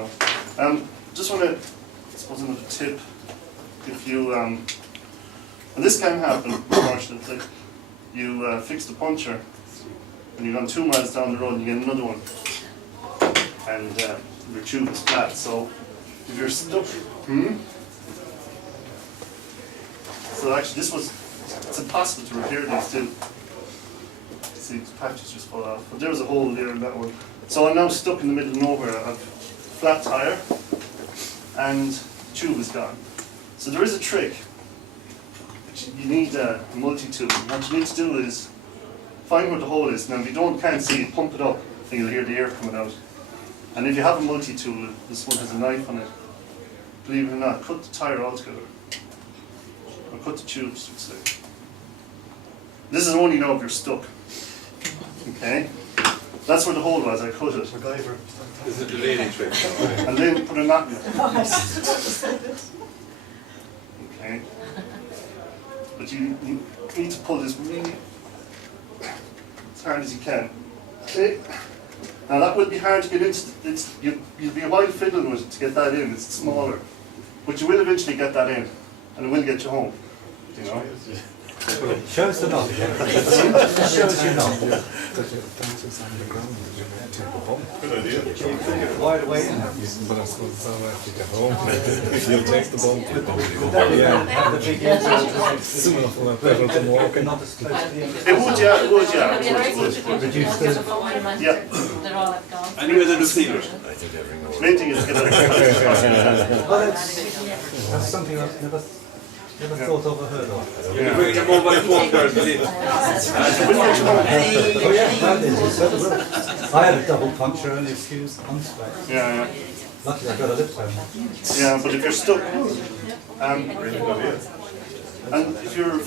go. Just want to, I suppose, another tip. If you, and this can happen, unfortunately, you fix the puncture, and you've gone 2 miles down the road and you get another one, and your tube is flat. So if you're stuck, so actually it's impossible to repair these two. See, the patches just fall off. But there's a hole there in that one. So I'm now stuck in the middle of nowhere. I have flat tire and the tube is gone. So there is a trick. You need a multi-tool. What you need to do is find where the hole is. Now if you can't see it, pump it up and you'll hear the air coming out. And if you have a multi-tool, this one has a knife on it. Believe it or not, cut the tire altogether. Or cut the tubes, let's say. This is only now if you're stuck. Okay? That's where the hole was, I cut it. MacGyver. This is the lady trick. And then put a knot in it. Okay? But you need to pull this really as hard as you can. Okay? Now that will be hard to get into, you'll be a while fiddling with it to get that in, it's smaller. But you will eventually get that in, and it will get you home. You know? Show us the knot again. Show us your knot. Good idea. Wide away in. But I suppose it's all right to get home. You'll take the bump with Have the big engine. soon enough we'll have better than walking. Not as close to the engine. It would, yeah. It would. Reduce the... Yeah. They're all have gone. And you had a receiver. Main thing is to get it. Well, that's something I've never thought of or heard of. You bring your mobile phone, girls, will you? Oh yeah, that is. It certainly will. I had a double puncture and it's fused unspec. Yeah. Luckily I got a lip phone. Yeah, but if you're stuck, and if you're